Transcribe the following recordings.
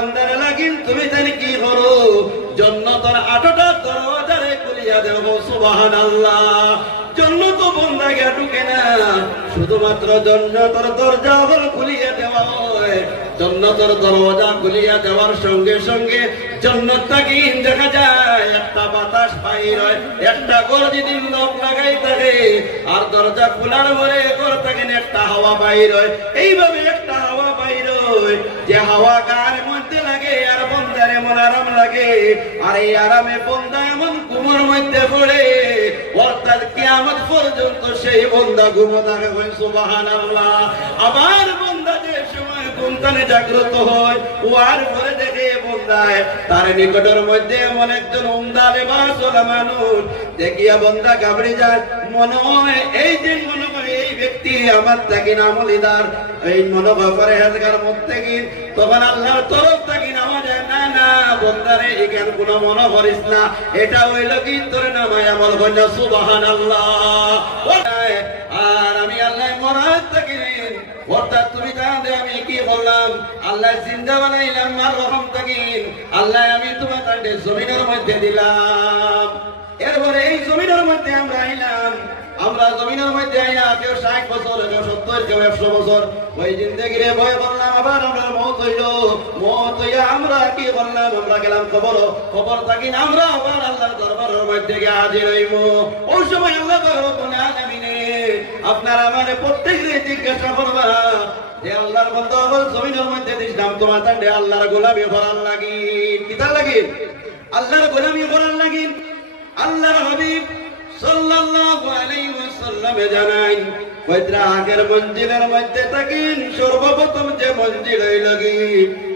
বন্দারে লাগিন তুমি জানি কি করো জন্নতর আটটা দরজারে খুলিয়া দেব সুবাহান আল্লাহ জন্নত বন্দা গিয়া ঢুকে না, শুধুমাত্র জন্নতর দরজা হল খুলিয়া দেওয়া হয়। জন্নতর দরজা খুলিয়া দেওয়ার সঙ্গে সঙ্গে জন্নত তাকিন দেখা যায়, একটা বাতাস বাইর হয় একটা গর যদি লোক লাগাই থাকে, আর দরজা খোলার পরে গর থাকেন একটা হাওয়া বাইর হয় এইভাবে একটা হাওয়া বাইর হয় যে হাওয়া গার লাগে। আর এই আরামে বন্দা এমন ঘুমোর মধ্যে পড়ে। অর্থাৎ কিয়ামত পর্যন্ত সেই বন্দা ঘুমো থাকে আবার বন্দা যে সময় জাগ্রত হয় ওয়ার পরে দেখে বন্দায় তার নিকটের মধ্যে এমন একজন উমদা লেবাস মানুষ। দেখিয়া বন্দা গাবড়ে যায়। মনে হয় এই দিন মনে ব্যক্তি আমার থাকি আমলিদার এই মনে করে হেজগার মধ্যে তখন আল্লাহর তরফ থাকি না না করিস না। এটা কি? তোর নামায় সুবাহান আল্লাহ আমি বললাম? আল্লাহ বানাইলাম আল্লাহ, আমি তোমার জমিনের মধ্যে দিলাম। এরপরে এই জমিনের মধ্যে আমরা আইলাম। আমরা জমিনের মধ্যে আইয়া কেউ ষাট বছর, কেউ সত্তর, কেউ একশো বছর, ওই জিন্দগিরে ভয় বললাম আবার আমরা মত হইল। মত হইয়া আমরা কি বললাম আমরা গেলাম খবর। খবর থাকি আমরা, আবার আল্লাহর দরবারের মধ্যে গিয়ে হাজির হইব। ওই সময় আল্লাহ আলামিনে আপনারা আমারে প্রত্যেককে জিজ্ঞাসা করবা যে আল্লাহর বন্ধ হল জমিনের মধ্যে দিছিলাম তোমার তান্ডে আল্লাহর গোলামি করার লাগি কিতার লাগি আল্লাহর গোলামি করার লাগি আল্লাহর হাবিব সাল্লাল্লাহু আলাইহি ওয়াসাল্লামে জানাই কইত্রা আগের মঞ্জিলের মধ্যে থাকেন সর্বপ্রথম যে মঞ্জিল হইল কি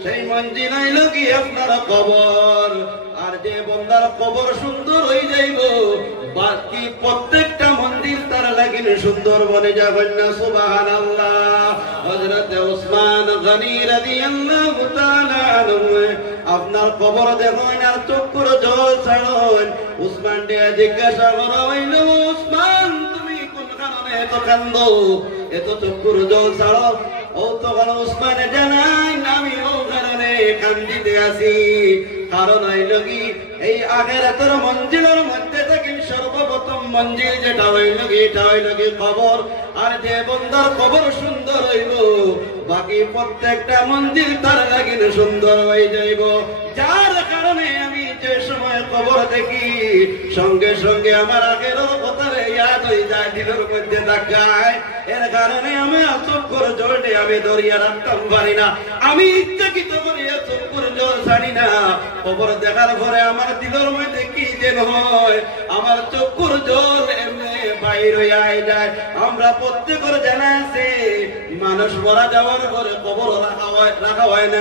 সেই মঞ্জিল হইল কি আপনার কবর। আর যে বন্দার কবর সুন্দর হয়ে যাইব বাকি প্রত্যেকটা মন্দির তার লাগিন সুন্দর বনে যাবেন না সুবাহান আল্লাহ হজরত উসমান গনি আপনার কবর দেখুন আর চক্ষুর জল ছাড়ুন। উসমান দিয়ে জিজ্ঞাসা করা হইল উসমান, তুমি কোন কারণে এত কান্দ এত চক্ষুর জল ছাড়ো? ও তখন উসমানে জানাই আমি ও কারণে কান্দিতে আছি। কারণ হইল কি এই আগের তোর মঞ্জিলের মধ্যে মঞ্জিল যেটা হইল এটা হইল কি খবর? আর যে বন্ধার খবর সুন্দর হইব, বাকি প্রত্যেকটা মন্দির তার লাগিন সুন্দর হয়ে যাইব। যার কারণে আমি যে সময় খবর দেখি, সঙ্গে সঙ্গে আমার আগের আমার এমনি বাইর যায়। আমরা প্রত্যেকের জানা আছে, মানুষ মারা যাওয়ার পরে কবর রাখা হয় রাখা হয় না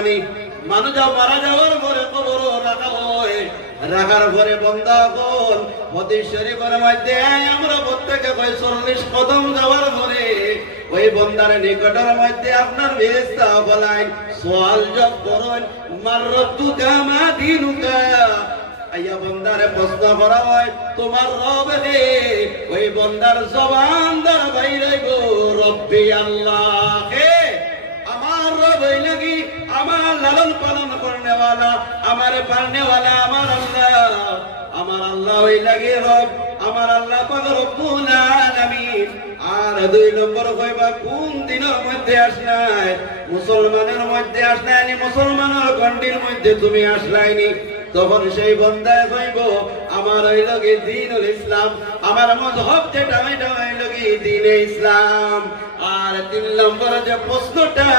মানুষ মারা যাওয়ার পরে কবর রাখা হয়, রাখার পরে বন্ধা কোন মতি শরীফের মধ্যে আমরা প্রত্যেকে কই চল্লিশ কদম যাওয়ার পরে, ওই বন্দার নিকটের মধ্যে আপনার বেস্তা বলাই সোয়াল জব করুন, মার রব্বুকা মা দিনুকা আইয়া বন্দারে প্রশ্ন করা হয়, তোমার রব রে, ওই বন্দার জবান দ্বারা বাইরে গো, রব্বি আল্লাহ। হে আমার রব লাগি, আমার লালন পালন করনেওয়ালা, আমার পালনেওয়ালা আমার আল্লাহ ওই লাগি রব, আমার আল্লাহ রব্বুল আলামিন। আর দুই নম্বর কইবা কোন দিনের মধ্যে আসলাই? মুসলমানের মধ্যে আসলাইনি, মুসলমানের গন্ডির মধ্যে তুমি আসলাইনি। তখন সেই বন্দায় কইব আমার ওই লগে দিনুল ইসলাম, আমার মজহব যেটা ওইটা ওই লগে দিনে ইসলাম। আর তিন নম্বর যে প্রশ্নটা,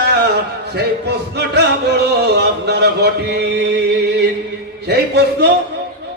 সেই প্রশ্নটা বড় আপনার কঠিন। সেই প্রশ্ন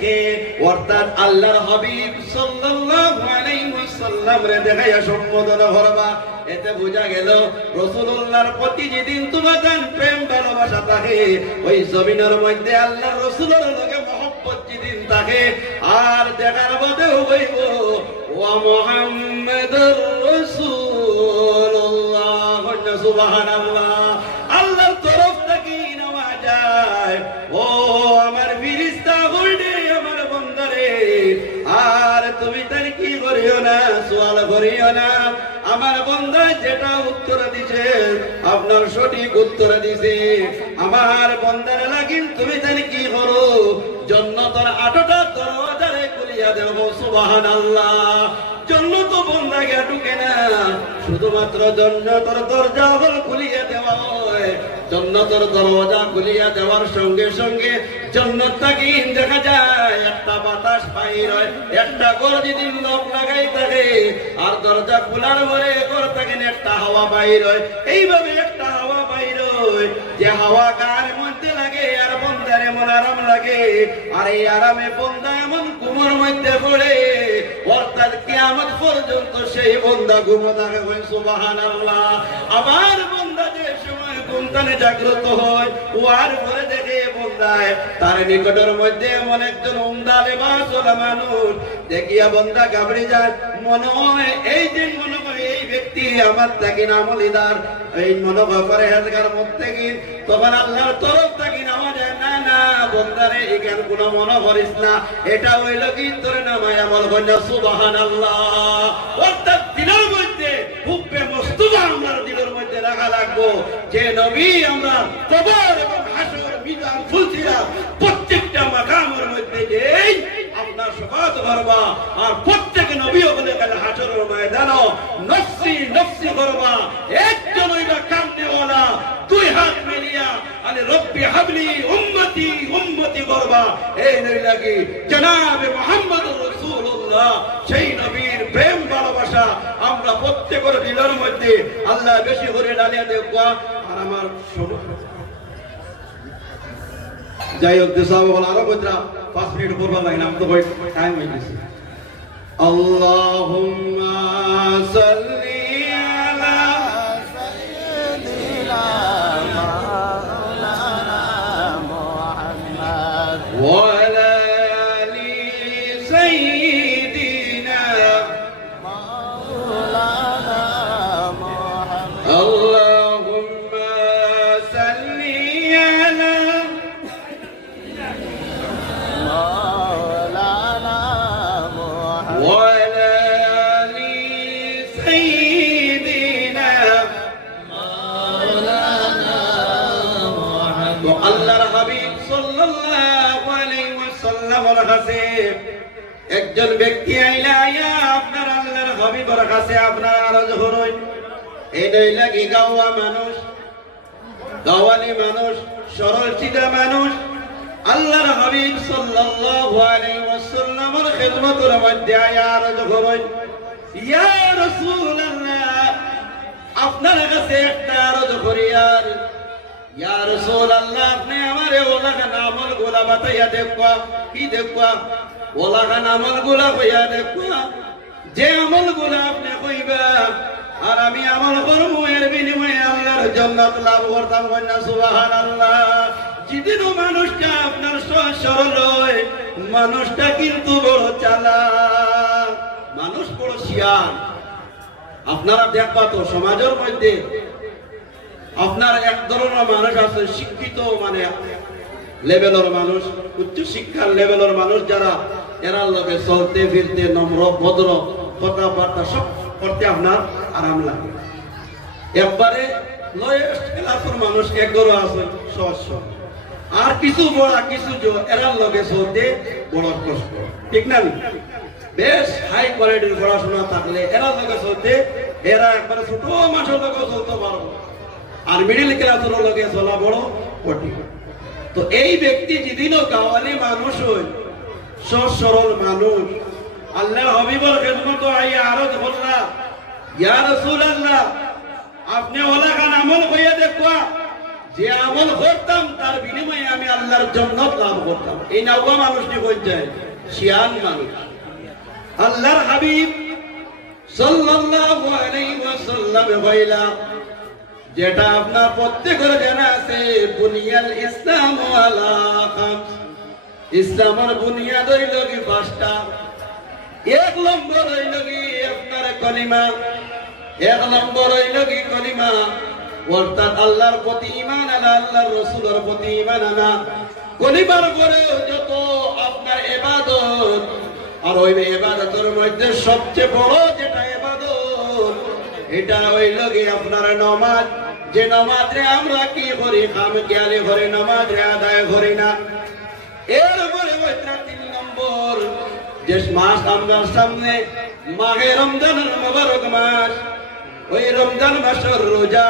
যে অর্থাৎ আল্লাহর হাবিব রসুল্লাহর প্রতি যেদিন তোমার প্রেম, ভালোবাসা থাকে ওই জমিনের মধ্যে আল্লাহ রসুলের লগে মহব্বত যেদিন থাকে আর দেখার বাদেও হইব ও মোহাম্মদুর রাসূলুল্লাহ সুবহানাল্লাহ। না। আমার বন্ধা যেটা উত্তর দিছে, আপনার সঠিক উত্তর দিছে। আমার বন্ধার লাগিন তুমি জানি কি করো? জন্নতর আটটা দরজারে খুলিয়া দেব সুবাহান আল্লাহ জন্নত বন্ধা গিয়া ঢুকে না, শুধুমাত্র জন্নতর দরজা হল খুলিয়া দেওয়া হয়। জন্নতর দরজা খুলিয়া দেওয়ার সঙ্গে সঙ্গে জন্নত থাকি দেখা যায়? একটা বাতাস একটা ঘর যদি লাগাই থাকে, আর দরজা খোলার পরে একটা হাওয়া হয় এইভাবে একটা হাওয়া যে হাওয়া মধ্যে লাগে, আর বন্দার এমন আরাম লাগে, আর এই আরামে বন্দা এমন ঘুমোর মধ্যে পড়ে, অর্থাৎ কিয়ামত পর্যন্ত সেই বন্দা ঘুমো থাকে সুবাহান আবার বন্দা যে ঘুমতানে জাগ্রত হয় ওয়ার পরে দেখে বন্দায় তার নিকটের মধ্যে এমন একজন উমদা লেবাস মানুষ। দেখিয়া বন্দা গাবড়ে যায়, মনে হয়, এই দিন মনে হয় এই ব্যক্তি আমার থাকি না আমলিদার এই মনে করে হেজগার মধ্যে কি তখন আল্লাহর তরফ থাকি না এটা হইল কি তোর নামায় আমল কন্যা সুবাহান আল্লাহ রাখা লাগবো। যে নবী আমরা কবর এবং হাসর মিজান ফুলছিলাম প্রত্যেকটা মাকামের মধ্যে যেই আপনার সবাত করবা আর প্রত্যেক নবী বলে গেলে হাসরের ময়দানও নফসি নফসি করবা একজন হইবা কামনেওয়ালা দুই হাত মিলিয়া আলে রব্বি হাবলি উম্মতি উম্মতি করবা এই নবী লাগি জনাবে মোহাম্মদ রাসূলুল্লাহ, সেই নবীর প্রেম আমরা প্রত্যেকের দিলের মধ্যে আল্লাহ বেশি করে ডালিয়া দেব আর আমার যাই হোক, দেশ আরও বলরা পাঁচ মিনিট করবা লাগে না তো টাইম হয়ে গেছে। আল্লাহ সাল্লি কাছে আপনার আরজ হরই গাওয়া মানুষ গাওয়ালি মানুষ সরল চিটা মানুষ। আল্লাহর হাবিব সাল্লাল্লাহু আলাইহি ওয়াসাল্লামের খিদমতের মধ্যে আরজ হরই ইয়া রাসূলুল্লাহ, আপনার কাছে একটা আরজ করি আর। ইয়া রাসূলুল্লাহ, আপনি আমারে ওলাখান আমল গোলা বাতাইয়া দেখবা কি দেখবা ওলাখান আমল গোলা কইয়া দেখবা যে আমল গোলা আপনি কইবা আর আমি আমল করব, এর বিনিময়ে আল্লাহর জান্নাত লাভ করতাম কন্যা, সুবহানাল্লাহ। যেদিন মানুষটা আপনার সরল মানুষটা কিন্তু বড় চালাক। মানুষ বড় শিয়ান আপনারা দেখবা তো, সমাজের মধ্যে আপনার এক ধরনের মানুষ আছে, শিক্ষিত মানে লেভেলের মানুষ উচ্চ শিক্ষার লেভেলের মানুষ যারা, এরার লগে চলতে ফিরতে নম্র, ভদ্র কথাবার্তা সব করতে আপনার আরাম লাগে। একবারে লয়েস্ট ক্লাসের মানুষ একগরো আছে, সহজ সরল। আর কিছু বড়, কিছু এরার লগে চলতে বড় কষ্ট। ঠিক না বেশ হাই কোয়ালিটির পড়াশোনা থাকলে এরা লগে চলতে, এরা একবারে ছোট মানুষের লগে চলতে পারব। আর মিডিল ক্লাসের লগে চলা বড় কঠিন। তো এই ব্যক্তি যেদিনও গাওয়ালি মানুষ হই সহজ সরল মানুষ। আল্লাহ হবিবর খেদমত আইয়া আরও বললা ইয়া রাসূলুল্লাহ, আপনি ওলা খান আমল কইয়া দেখবা যে আমল করতাম, তার বিনিময়ে আমি আল্লাহর জন্নত লাভ করতাম। এই নাওয়া মানুষটি বলছে? শিয়ান মানুষ। আল্লাহর হাবিব সাল্লাল্লাহু আলাইহি ওয়াসাল্লাম কইলা, যেটা আপনার প্রত্যেকের জানা আছে, বুনিয়াল ইসলাম আলা খামস। ইসলামের বুনিয়াদ হইল কি পাঁচটা? এক নম্বর হইল কি আপনার কলিমা। এক নম্বর হইল কি কলিমা। অর্থাৎ আল্লাহর প্রতি ইমান আনা, আল্লাহর রসুলের প্রতি ইমান আনা। কলিমার পরে যত আপনার এবাদত, আর ওই এবাদতের মধ্যে সবচেয়ে বড় যেটা এবাদত, এটা হইল কি আপনার নমাজ। যে নমাজ রে আমরা কি করি? খাম খেয়ালি করে, নমাজ রে আদায় করি না। নম্বর যে মাস আমার সামনে মাহে রমজানের মোবারক মাস ওই রমজান মাসের রোজা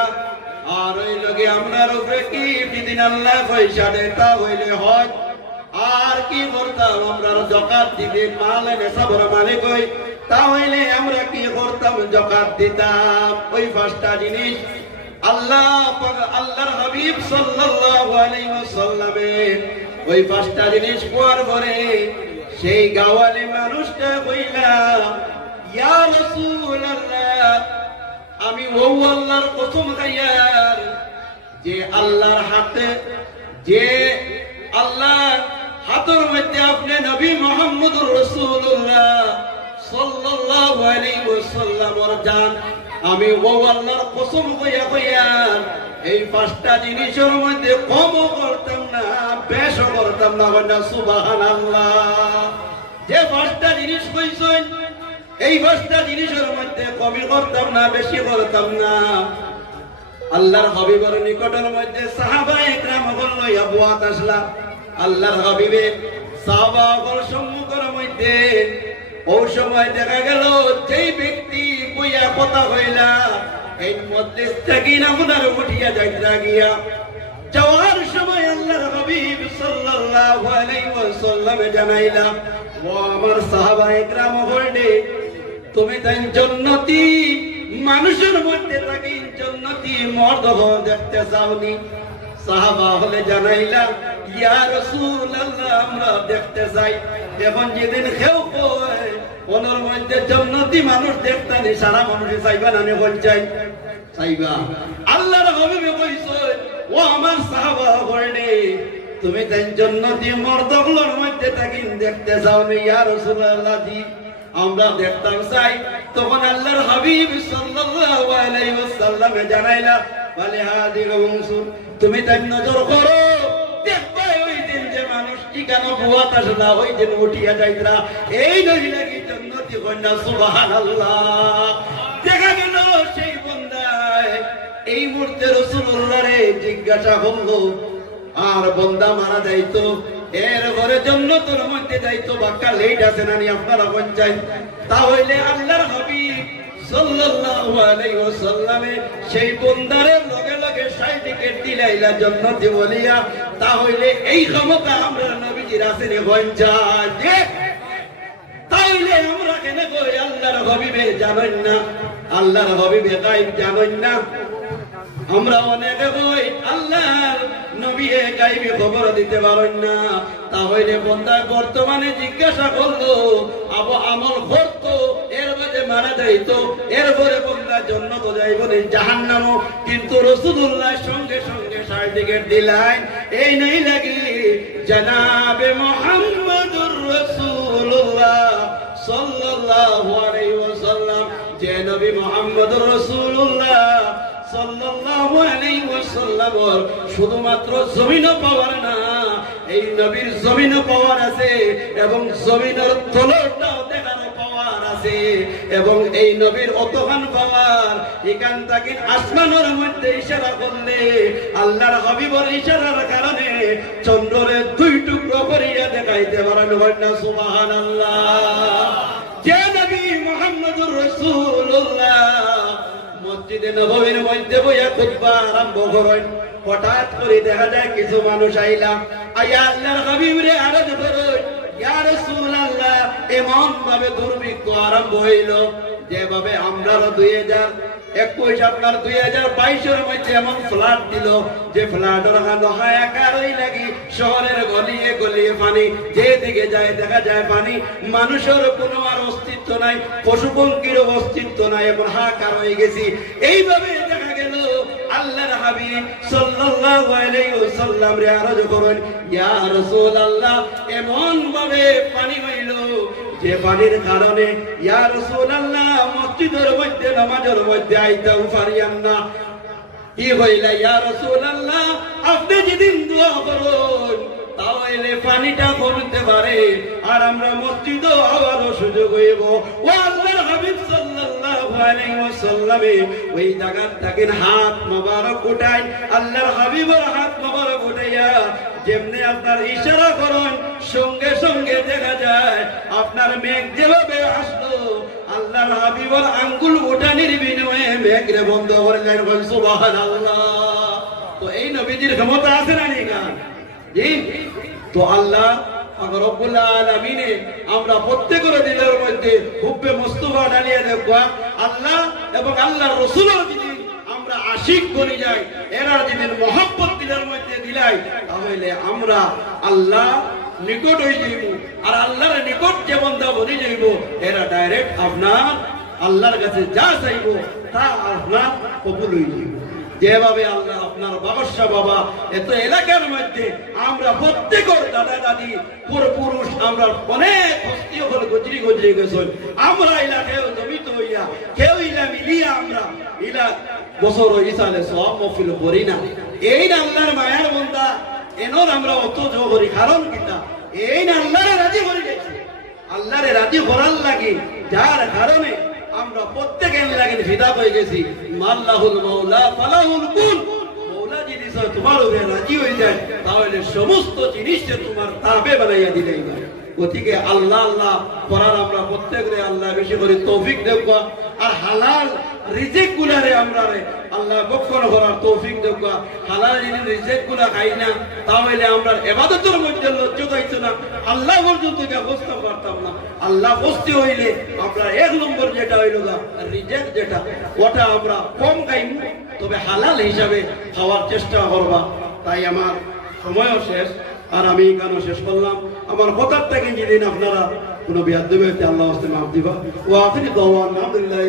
আর ওই লগে আপনার উপরে কি দিন আল্লাহ পয়সা দেয় তা হইলে হয় আর কি করতাম আমরা জকাত দিতে মাল এনে সবর মালিক হই তা হইলে আমরা কি করতাম জকাত দিতাম ওই পাঁচটা জিনিস আল্লাহ আল্লাহর হাবিব সাল্লাল্লাহু আলাইহি ওয়াসাল্লামের ওই পাঁচটা জিনিস পর পরে সেই গাওয়ালি মানুষটা কইলা ইয়া রাসূলুল্লাহ, আমি ও আল্লাহর কসম খাইয়ার যে আল্লাহর হাতে, যে আল্লাহ হাতের মধ্যে আপনি নবী মোহাম্মদুর রাসূলুল্লাহ সাল্লাল্লাহু আলাইহি ওয়াসাল্লামর জান, আমি ও আল্লাহর কসম কইয়া কইয়া এই পাঁচটা জিনিসের মধ্যে কমও করতাম না, বেশও করতাম না সুবহানাল্লাহ। যে পাঁচটা জিনিস কইছেন, এই পাঁচটা জিনিসের মধ্যে কমই করতাম না, বেশি করতাম না। আল্লাহর হাবিবের নিকটের মধ্যে সাহাবা একরাম হল আবুয়াত আসলা। আল্লাহর হাবিবে সাহাবা হল সম্মুখের মধ্যে। ও সময় দেখা গেল, যেই ব্যক্তি কইয়া কথা হইলা এই মজলিস থেকে আপনার উঠিয়া যাইতা গিয়া। যাওয়ার সময় আল্লাহর হাবিব সাল্লাল্লাহু আলাইহি ওয়াসাল্লামে জানাইলাম ও আমার সাহাবা একরাম তুমি তাই জন্নতি, মানুষের মধ্যে থাকি জন্নতি মর্দ দেখতে চাওনি। সাহাবা হলে জানাইলাম ইয়া রাসূলুল্লাহ, আমরা দেখতে চাই। এখন যেদিন খেউ ওনার মধ্যে জন্নতি মানুষ দেখতানি সারা মানুষে চাইবা না বল চাই? চাইবা। আল্লাহর হাবিবে কইছে ও আমার সাহাবা বলনে তুমি তাই মর্দগুলোর মধ্যে থাকি দেখতে চাওনি ইয়া রাসূলুল্লাহ আমরা দেখতাম চাই। তখন আল্লাহর হাবিব সাল্লাল্লাহু আলাইহি ওয়াসাল্লাম জানাইলা বলে হাদির উনসুর, তুমি তাই নজর করো যে মানুষ আসলা, ওই এই দেখা বন্দায়, এই মুহূর্তে রে জিজ্ঞাসা করল আর বন্দা মারা যাইতো। এর ঘরে জন্য তোর মধ্যে যাইতো, বাক্কা লেট আছে নানি আপনারা পঞ্চায়েত তাহলে আল্লাহর হাবিব সাল্লাল্লাহু আলাইহি ওয়াসাল্লামে সেই বন্দারের লগে লগে সার্টিফিকেট দিলাইলা জন্নতি বলিয়া। তাহলে এই ক্ষমতা আমরা নবীজির আসেনি পঞ্চায়েত তাইলে আমরা কেন কই আল্লাহর হাবিবে জানেন না। আল্লাহর হাবিবে গায়েব জানেন না। আমরা অনেকে কই, আল্লাহর নবী গাইবে খবর দিতে পারেন না। তাহলে বন্দায় বর্তমানে জিজ্ঞাসা করল, আবু আমল করতো, এর মাঝে মারা যাইতো, এরপরে বন্দা জন্য তো যাইব জাহান্নাম কিন্তু রসুল্লাহ সঙ্গে সঙ্গে সার্টিফিকেট দিলাই এই নাই লাগি, জনাবে মোহাম্মদুর রসুল্লাহ সাল্লাল্লাহু আলাইহি ওয়াসাল্লাম। যে নবী মুহাম্মদুর রাসূলুল্লাহ শুধুমাত্র জমিনও পাওয়ার না, এই নবীর জমিনও পাওয়ার আছে এবং জমিনের তলটাও দেখানো পাওয়ার আছে এবং এই নবীর অতখান পাওয়ার এখান থেকে আসমানের মধ্যে ইশারা করলে আল্লাহর হাবিবর ইশারার কারণে চন্দ্রে দুই টুকরো করিয়া দেখাইতে পারেন হয় না, সুবহানাল্লাহ। মসজিদে নববীর মধ্যে বইয়া খুতবা আরম্ভ করেন। হঠাৎ করে দেখা যায় কিছু মানুষ আইলাম আইয়া আল্লাহর হাবিব রে আরজ করেন। ইয়া রাসূলুল্লাহ এমন ভাবে দুর্ভিক্ষ আরম্ভ হইল। যেভাবে আমরাও দুই হাজার একুশ, আপনার দুই হাজার বাইশের মধ্যে এমন ফ্লাড দিল যে ফ্লাডের হানো হায়াকার ওই লাগি, শহরের গলিয়ে গলিয়ে পানি যেদিকে যায় দেখা যায় পানি, মানুষের কোনো আর অস্তিত্ব নাই পশু পঙ্কিরও অস্তিত্ব নাই এখন হাহাকার হয়ে গেছি। এইভাবে দেখা গেল, আল্লাহর হাবিব সাল্লাল্লাহু রে আরজ করেন, ইয়া রাসূলুল্লাহ এমন ভাবে পানি হইল যে পানির কারণে মসজিদের মধ্যে, নামাজের মধ্যে আইতাও পারিয়ান না। কি হইলা আপনি যেদিন দোয়া করুন তাহলে পানিটা করতে পারে, আর আমরা মসজিদ আবারও সুযোগ হইব। ও আল্লাহর হাবিব সাল্লাল্লাহু আলাইহি ওয়াসাল্লামে, ওই জায়গার থাকেন হাত মোবারক উঠাই, আল্লাহর হাবিবের হাত মোবারক উঠাইয়া যেমনি আপনার ইশারা করুন, সঙ্গে সঙ্গে দেখা যায়, আপনার মেঘ যেভাবে আসলো, আল্লাহর হাবিবর আঙ্গুল উঠানির বিনিময়ে মেঘরে বন্ধ করলেন বল সুবহানাল্লাহ। তো এই নবীজির ক্ষমতা আছে না নি জি? তো আল্লাহ আমরা প্রত্যেকের দিলের মধ্যে হুব্বে মুস্তাফা ডালিয়ে দেখবা আল্লাহ এবং আল্লাহর রাসূলের যদি আমরা আশিক বনি যাই। এরা যদি মহব্বত দিলের মধ্যে দিলাই, তাহলে আমরা আল্লাহ নিকট হয়ে যাইব। আর আল্লাহর নিকট যে বন্ধা বনি যাইব। এরা ডাইরেক্ট আপনার আল্লাহর কাছে যা চাইব, তা আপনার কবুল হয়ে যাইব। যেভাবে আল্লাহ আপনার বাবসা বাবা, এত এলাকার মধ্যে আমরা প্রত্যেকের দাদা দাদি পুরো পুরুষ আমরা অনেক হস্তি হল গজরি গজরি গেছেন। আমরা এলাকায় জমিত হইয়া, কেউ ইলা মিলিয়া আমরা ইলা বছর ইসালে সব মফিল করি না। এই না আল্লাহর মায়ার বন্ধা এনর আমরা অত করি কারণ কিতা এই না আল্লাহরে রাজি করে গেছি। আল্লাহরে রাজি করার লাগে, যার কারণে আমরা প্রত্যেকের লাগে ফিদা হয়ে গেছি। মাল্লাহুল মাওলা, ফালাহুল কুল। মৌলা যদি তোমার উপরে রাজি হয়ে যায়, তাহলে সমস্ত জিনিসটা তোমার তাবে বানাইয়া পারে গতিকে আল্লাহ আল্লাহ, করার আমরা প্রত্যেকরে আল্লাহ বেশি করে তৌফিক দেব আর হালাল রিজেক গুলারে আমরা রে। আল্লাহ বক্ষণ করার তৌফিক দেব হালাল জিনিস রিজেকগুলা খাই না। তাহলে আমরা এবাদতের মধ্যে লজ্জ পাইছো না। আল্লাহ পর্যন্ত এটা বুঝতে পারতাম না। আল্লাহ বসতে হইলে আমরা এক নম্বর যেটা হইল গা, রিজেক যেটা, ওটা আমরা কম খাইম। তবে হালাল হিসাবে খাওয়ার চেষ্টা করবা। তাই আমার সময়ও শেষ। আর আমি গানও শেষ করলাম। আমার কথার থেকে যেদিন আপনারা কোনো বিয়াদ দেবে আল্লাহ মাফ দিবা। ও আখিরি দওয়ান আলহামদুলিল্লাহ